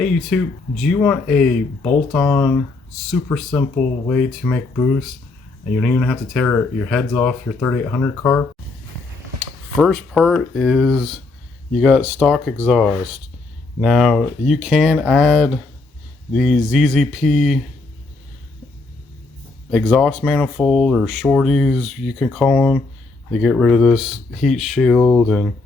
Hey YouTube, do you want a bolt-on, super simple way to make boost and you don't even have to tear your heads off your 3800 car? First part is you got stock exhaust. Now you can add the ZZP exhaust manifold, or shorties you can call them. They get rid of this heat shield and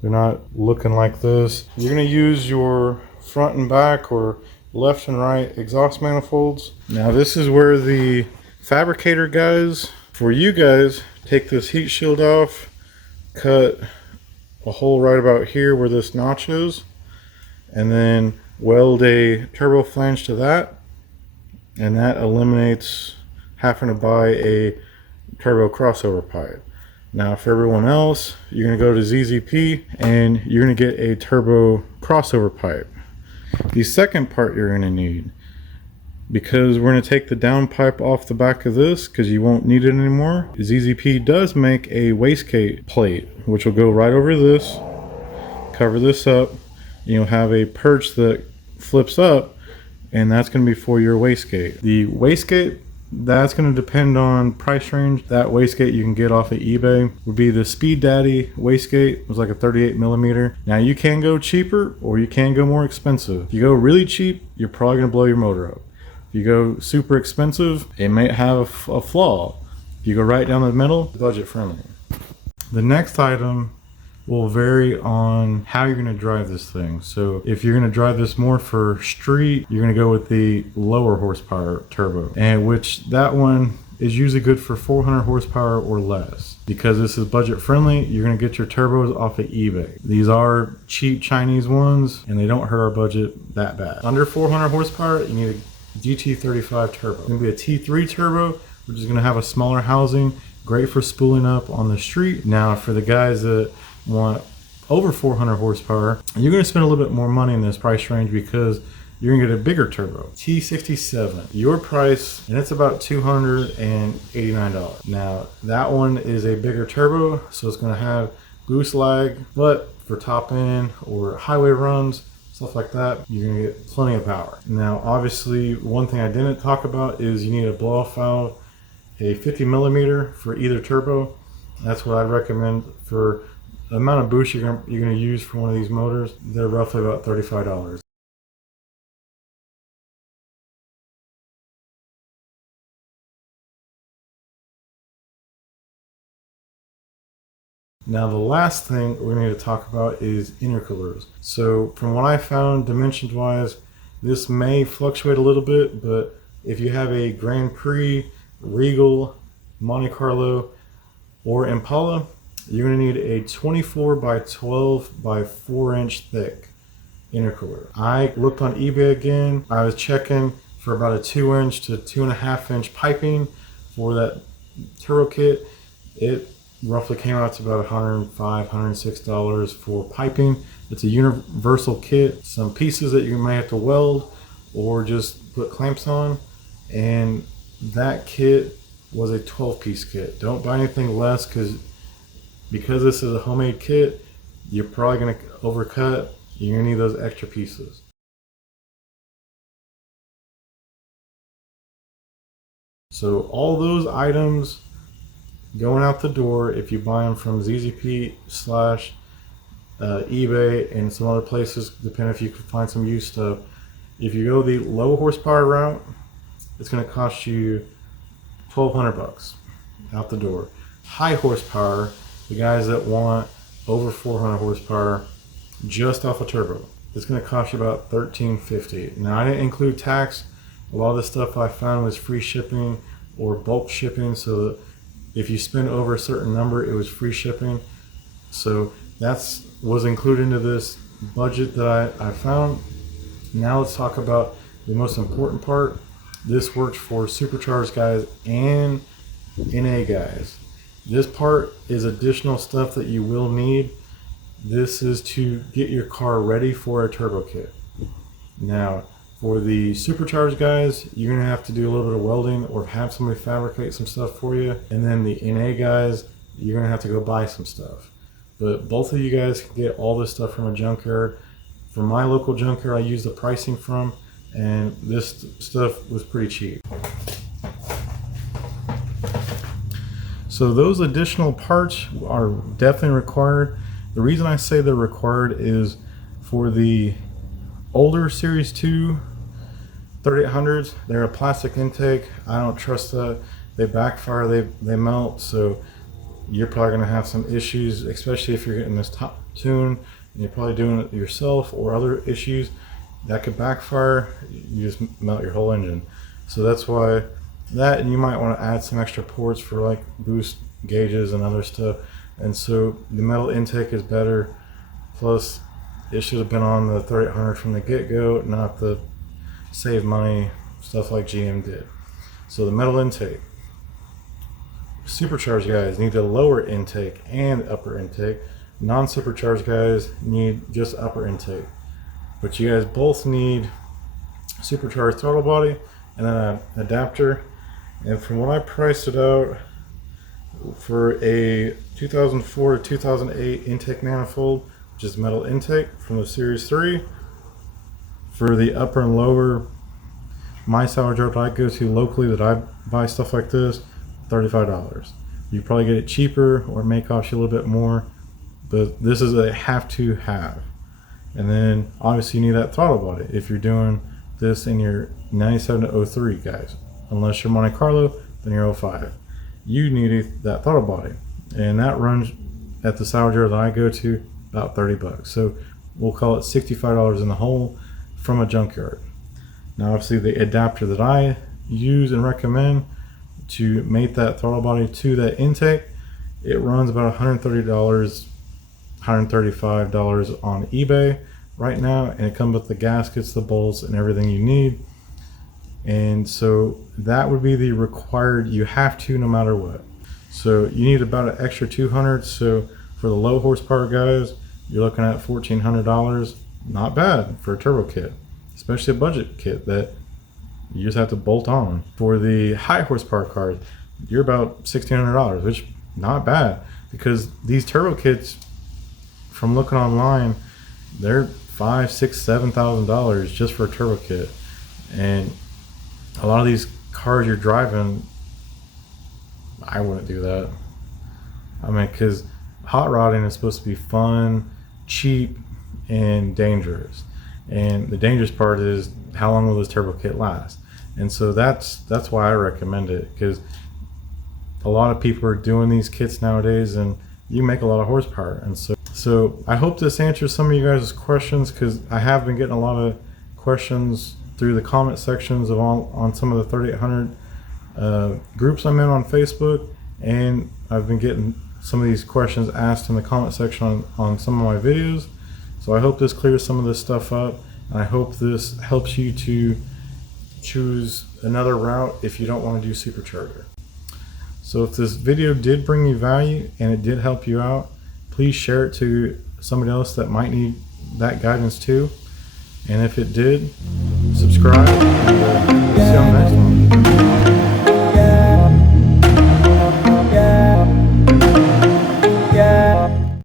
they're not looking like this. You're going to use your front and back or left and right exhaust manifolds. Now this is where the fabricator guys, for you guys, take this heat shield off, cut a hole right about here where this notch is, and then weld a turbo flange to that, and that eliminates having to buy a turbo crossover pipe. Now for everyone else, you're going to go to ZZP and you're going to get a turbo crossover pipe. The second part you're going to need, because we're going to take the down pipe off the back of this because you won't need it anymore, ZZP does make a wastegate plate which will go right over this, cover this up. You'll have a perch that flips up, and that's going to be for your wastegate. The wastegate, that's going to depend on price range. That wastegate you can get off of eBay would be the Speed Daddy wastegate. It was like a 38 millimeter. Now you can go cheaper or you can go more expensive. If you go really cheap, you're probably going to blow your motor up. If you go super expensive, it may have a flaw. If you go right down the middle, budget friendly. The next item will vary on how you're going to drive this thing. So if you're going to drive this more for street, you're going to go with the lower horsepower turbo, and which that one is usually good for 400 horsepower or less. Because this is budget friendly, you're going to get your turbos off of eBay. These are cheap Chinese ones and they don't hurt our budget that bad. Under 400 horsepower, you need a GT35 turbo. It's going to be a T3 turbo, which is going to have a smaller housing, great for spooling up on the street. Now for the guys that want over 400 horsepower, you're going to spend a little bit more money in this price range because you're going to get a bigger turbo. T67, your price, and it's about $289. Now that one is a bigger turbo, so it's going to have boost lag, but for top end or highway runs, stuff like that, you're going to get plenty of power. Now obviously one thing I didn't talk about is you need a blow off valve, a 50 millimeter for either turbo. That's what I recommend for the amount of boost you're going to use for one of these motors. They're roughly about $35. Now the last thing we need to talk about is intercoolers. So from what I found, dimensions wise, this may fluctuate a little bit, but if you have a Grand Prix, Regal, Monte Carlo, or Impala, you're going to need a 24 by 12 by 4 inch thick intercooler. I looked on eBay again. I was checking for about a 2 inch to 2.5 inch piping for that turbo kit. It roughly came out to about $105, $106 for piping. It's a universal kit. Some pieces that you may have to weld or just put clamps on, and that kit was a 12-piece kit. Don't buy anything less because this is a homemade kit, you're probably going to overcut. You're going to need those extra pieces. So all those items going out the door, if you buy them from ZZP / eBay and some other places, depending if you can find some used stuff. If you go the low horsepower route, it's going to cost you $1,200 out the door. High horsepower, the guys that want over 400 horsepower just off a turbo, it's going to cost you about $1,350. Now I didn't include tax. A lot of the stuff I found was free shipping or bulk shipping, so that if you spend over a certain number, it was free shipping. So that's was included into this budget that I found. Now let's talk about the most important part. This works for supercharged guys and NA guys. This part is additional stuff that you will need. This is to get your car ready for a turbo kit. Now, for the supercharged guys, you're going to have to do a little bit of welding or have somebody fabricate some stuff for you. And then the NA guys, you're going to have to go buy some stuff. But both of you guys can get all this stuff from a junkyard For my local junker I use the pricing from, and this stuff was pretty cheap. So those additional parts are definitely required. The reason I say they're required is for the older Series 2 3800s, they're a plastic intake. I don't trust that. They backfire, they melt, so you're probably going to have some issues, especially if you're getting this top tune and you're probably doing it yourself, or other issues that could backfire. You just melt your whole engine. So that's why that, and you might want to add some extra ports for like boost gauges and other stuff. And so the metal intake is better. Plus, it should have been on the 3800 from the get-go, not the save money stuff like GM did. So the metal intake. Supercharged guys need the lower intake and upper intake. Non-supercharged guys need just upper intake. But you guys both need supercharged throttle body and then an adapter. And from what I priced it out, for a 2004 to 2008 intake manifold, which is metal intake from the Series 3, for the upper and lower, my salvage yard that I go to locally that I buy stuff like this, $35. You probably get it cheaper or it may cost you a little bit more, but this is a have to have. And then obviously you need that throttle body if you're doing this in your 97 to 03 guys. Unless you're Monte Carlo, then you're 05. You need that throttle body, and that runs at the salvage yard that I go to about 30 bucks. So we'll call it $65 in the hole from a junkyard. Now obviously the adapter that I use and recommend to mate that throttle body to that intake, it runs about $130, $135 on eBay right now, and it comes with the gaskets, the bolts, and everything you need. And so that would be the required, you have to no matter what. So you need about an extra 200. So for the low horsepower guys, you're looking at $1,400. Not bad for a turbo kit, especially a budget kit that you just have to bolt on. For the high horsepower cars, you're about $1,600, which not bad, because these turbo kits, from looking online, they're $5,000, $6,000, $7,000 just for a turbo kit. And a lot of these cars you're driving, I wouldn't do that. I mean, because hot rodding is supposed to be fun, cheap, and dangerous. And the dangerous part is how long will this turbo kit last? And so that's why I recommend it, because a lot of people are doing these kits nowadays and you make a lot of horsepower. And so I hope this answers some of you guys' questions, because I have been getting a lot of questions through the comment sections of on some of the 3800 groups I'm in on Facebook, and I've been getting some of these questions asked in the comment section on some of my videos. So I hope this clears some of this stuff up, and I hope this helps you to choose another route if you don't want to do supercharger. So if this video did bring you value and it did help you out, please share it to somebody else that might need that guidance too. And if it did, subscribe. And,